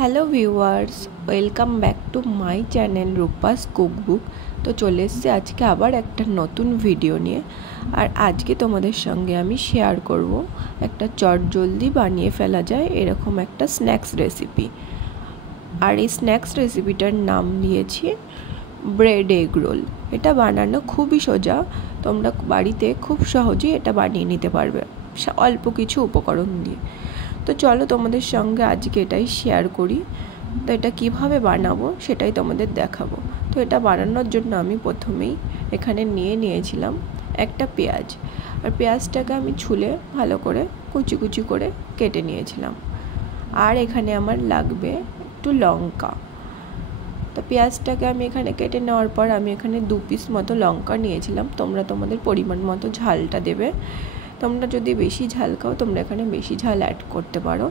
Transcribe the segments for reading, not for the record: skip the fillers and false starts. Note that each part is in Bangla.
Hello viewers, welcome back to my channel Rupa's cookbook. তো চলে এসেছি আজকে আবার একটা নতুন ভিডিও নিয়ে। আর আজকে তোমাদের সঙ্গে আমি শেয়ার করব একটা চটজলদি বানিয়ে ফেলা যায় এরকম একটা স্ন্যাক্স রেসিপি। আর এই স্ন্যাক্স রেসিপিটার নাম দিয়েছি ব্রেড এগ রোল। এটা বানানো খুবই সোজা, তোমরা বাড়িতে খুব সহজেই এটা বানিয়ে নিতে পারবে অল্প কিছু উপকরণ দিয়ে। তো চলো তোমাদের সঙ্গে আজকে এটাই শেয়ার করি। তো এটা কিভাবে বানাবো সেটাই তোমাদের দেখাবো। তো এটা বানানোর জন্য আমি প্রথমেই এখানে নিয়েছিলাম একটা পেঁয়াজ। আর পেঁয়াজটাকে আমি ছুলে ভালো করে কুচি কুচি করে কেটে নিয়েছিলাম। আর এখানে আমার লাগবে একটু লঙ্কা। তো পেঁয়াজটাকে আমি এখানে কেটে নেওয়ার পর আমি এখানে 2 পিস মতো লঙ্কা নিয়েছিলাম। তোমরা তোমাদের পরিমাণ মতো ঝালটা দেবে। তোমরা যদি বেশি ঝাল খাও তোমরা এখানে বেশি ঝাল অ্যাড করতে পারো।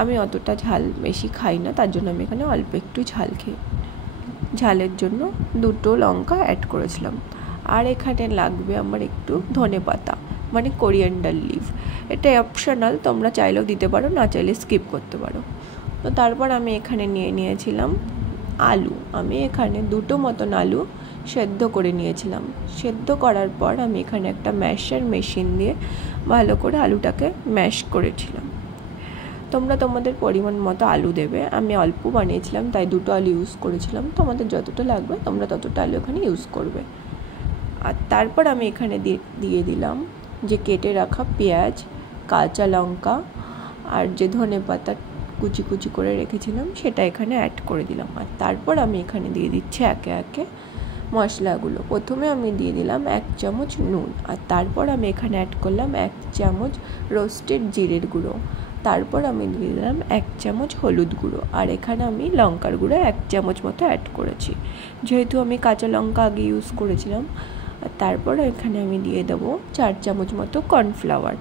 আমি অতটা ঝাল বেশি খাই না, তার জন্য আমি এখানে অল্প একটু ঝাল খাই। ঝালের জন্য 2টো লঙ্কা অ্যাড করেছিলাম। আর এখানে লাগবে আমার একটু ধনেপাতা, মানে কোরিয়ান্ডার লিভ। এটা অপশনাল, তোমরা চাইলেও দিতে পারো, না চাইলে স্কিপ করতে পারো। তো তারপর আমি এখানে নিয়েছিলাম আলু। আমি এখানে 2টো মতন আলু সেদ্ধ করে নিয়েছিলাম। সেদ্ধ করার পর আমি এখানে একটা ম্যাশার মেশিন দিয়ে ভালো করে আলুটাকে ম্যাশ করেছিলাম। তোমরা তোমাদের পরিমাণ মতো আলু দেবে। আমি অল্প বানিয়েছিলাম তাই 2টো আলু ইউজ করেছিলাম। তোমাদের যতটা লাগবে তোমরা ততটা আলু এখানে ইউজ করবে। আর তারপর আমি এখানে দিয়ে দিলাম যে কেটে রাখা পেঁয়াজ, কাঁচা লঙ্কা আর যে ধনেপাতা কুচি কুচি করে রেখেছিলাম সেটা এখানে অ্যাড করে দিলাম। আর তারপর আমি এখানে দিয়ে দিচ্ছি একে একে মশলাগুলো। প্রথমে আমি দিয়ে দিলাম 1 চামচ নুন। আর তারপর আমি এখানে অ্যাড করলাম 1 চামচ রোস্টেড জিরের গুঁড়ো। তারপর আমি দিয়ে দিলাম 1 চামচ হলুদ গুঁড়ো। আর এখানে আমি লঙ্কার গুঁড়ো 1 চামচ মতো অ্যাড করেছি, যেহেতু আমি কাঁচা লঙ্কা আগে ইউজ করেছিলাম। আর তারপর এখানে আমি দিয়ে দেবো 4 চামচ মতো কর্নফ্লাওয়ার।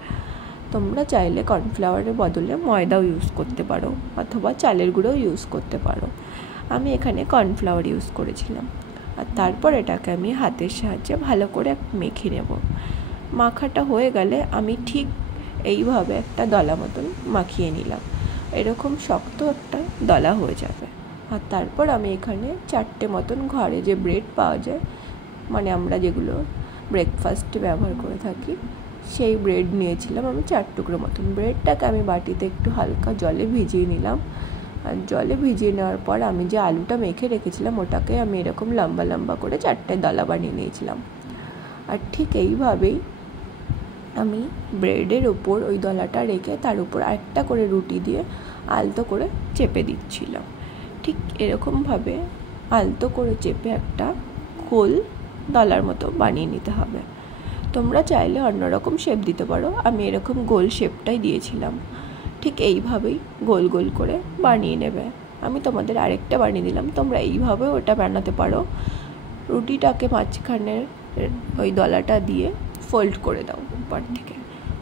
তোমরা চাইলে কর্নফ্লাওয়ারের বদলে ময়দাও ইউজ করতে পারো অথবা চালের গুঁড়োও ইউজ করতে পারো। আমি এখানে কর্নফ্লাওয়ার ইউজ করেছিলাম। আর তারপর এটাকে আমি হাতের সাহায্যে ভালো করে মেখে নেব। মাখাটা হয়ে গেলে আমি ঠিক এইভাবে একটা দলা মতন মাখিয়ে নিলাম। এরকম শক্ত একটা দলা হয়ে যাবে। আর তারপর আমি এখানে 4টে মতন ঘরে যে ব্রেড পাওয়া যায়, মানে আমরা যেগুলো ব্রেকফাস্টে ব্যবহার করে থাকি, সেই ব্রেড নিয়েছিলাম আমি 4 টুকরো মতন। ব্রেডটাকে আমি বাটিতে একটু হালকা জলে ভিজিয়ে নিলাম। আর জলে ভিজিয়ে নেওয়ার পর আমি যে আলুটা মেখে রেখেছিলাম ওটাকে আমি এরকম লম্বা লম্বা করে 4টে দলা বানিয়ে নিয়েছিলাম। আর ঠিক এইভাবেই আমি ব্রেডের ওপর ওই দলাটা রেখে তার উপর একটা করে রুটি দিয়ে আলতো করে চেপে দিচ্ছিলাম। ঠিক এরকমভাবে আলতো করে চেপে একটা গোল দলার মতো বানিয়ে নিতে হবে। তোমরা চাইলে অন্যরকম শেপ দিতে পারো, আমি এরকম গোল শেপটাই দিয়েছিলাম। ঠিক এইভাবেই গোল গোল করে বানিয়ে নেবে। আমি তোমাদের আরেকটা বানিয়ে দিলাম, তোমরা এইভাবেও ওটা বানাতে পারো। রুটিটাকে মাঝখানে ওই দলাটা দিয়ে ফোল্ড করে দাও উপর থেকে।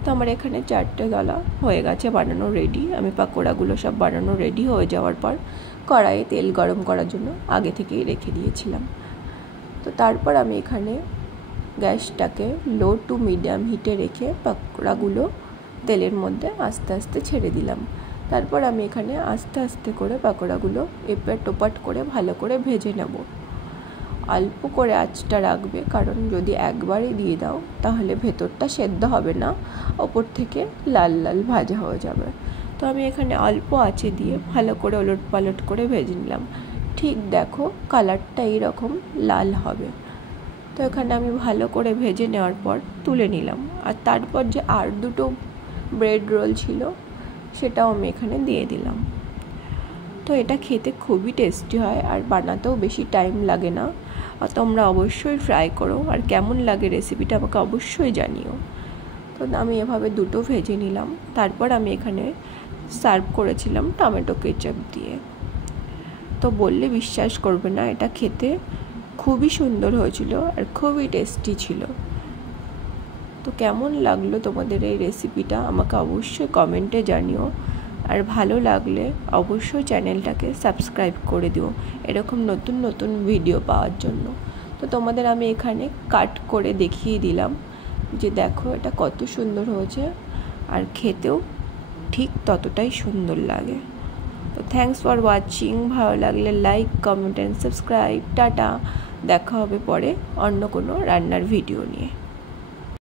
তো আমার এখানে 4টে দলা হয়ে গেছে বানানো রেডি। আমি পাকোড়াগুলো সব বানানো রেডি হয়ে যাওয়ার পর কড়াইয়ে তেল গরম করার জন্য আগে থেকেই রেখে দিয়েছিলাম। তো তারপর আমি এখানে গ্যাসটাকে লো টু মিডিয়াম হিটে রেখে পাকোড়াগুলো তেলের মধ্যে আস্তে আস্তে ছেড়ে দিলাম। তারপর আমি এখানে আস্তে আস্তে করে পাকোড়াগুলো এপাট ওপাট করে ভালো করে ভেজে নেব। অল্প করে আঁচটা রাখবে, কারণ যদি একবারে দিয়ে দাও তাহলে ভেতরটা সেদ্ধ হবে না, ওপর থেকে লাল লাল ভাজা হয়ে যাবে। তো আমি এখানে অল্প আঁচে দিয়ে ভালো করে ওলট পালট করে ভেজে নিলাম। ঠিক দেখো কালারটা এইরকম লাল হবে। তো এখানে আমি ভালো করে ভেজে নেওয়ার পর তুলে নিলাম। আর তারপর যে আর 2টো ব্রেড রোল ছিল সেটাও আমি এখানে দিয়ে দিলাম। তো এটা খেতে খুবই টেস্টি হয় আর বানাতেও বেশি টাইম লাগে না। আর তোমরা অবশ্যই ট্রাই করো, আর কেমন লাগে রেসিপিটা আমাকে অবশ্যই জানিও। তো আমি এভাবে 2টো ভেজে নিলাম। তারপর আমি এখানে সার্ভ করেছিলাম টমেটো কেচাপ দিয়ে। তো বললে বিশ্বাস করবে না, এটা খেতে খুবই সুন্দর হয়েছিল আর খুবই টেস্টি ছিল। তো কেমন লাগলো তোমাদের এই রেসিপিটা আমাকে অবশ্যই কমেন্টে জানিও। আর ভালো লাগলে অবশ্যই চ্যানেলটাকে সাবস্ক্রাইব করে দিও এরকম নতুন নতুন ভিডিও পাওয়ার জন্য। তো তোমাদের আমি এখানে কাট করে দেখিয়ে দিলাম যে দেখো এটা কত সুন্দর হয়েছে, আর খেতেও ঠিক ততটাই সুন্দর লাগে। তো থ্যাঙ্কস ফর ওয়াচিং। ভালো লাগলে like, comment and subscribe. Tata, দেখা হবে পরে অন্য কোনো রান্নার ভিডিও নিয়ে।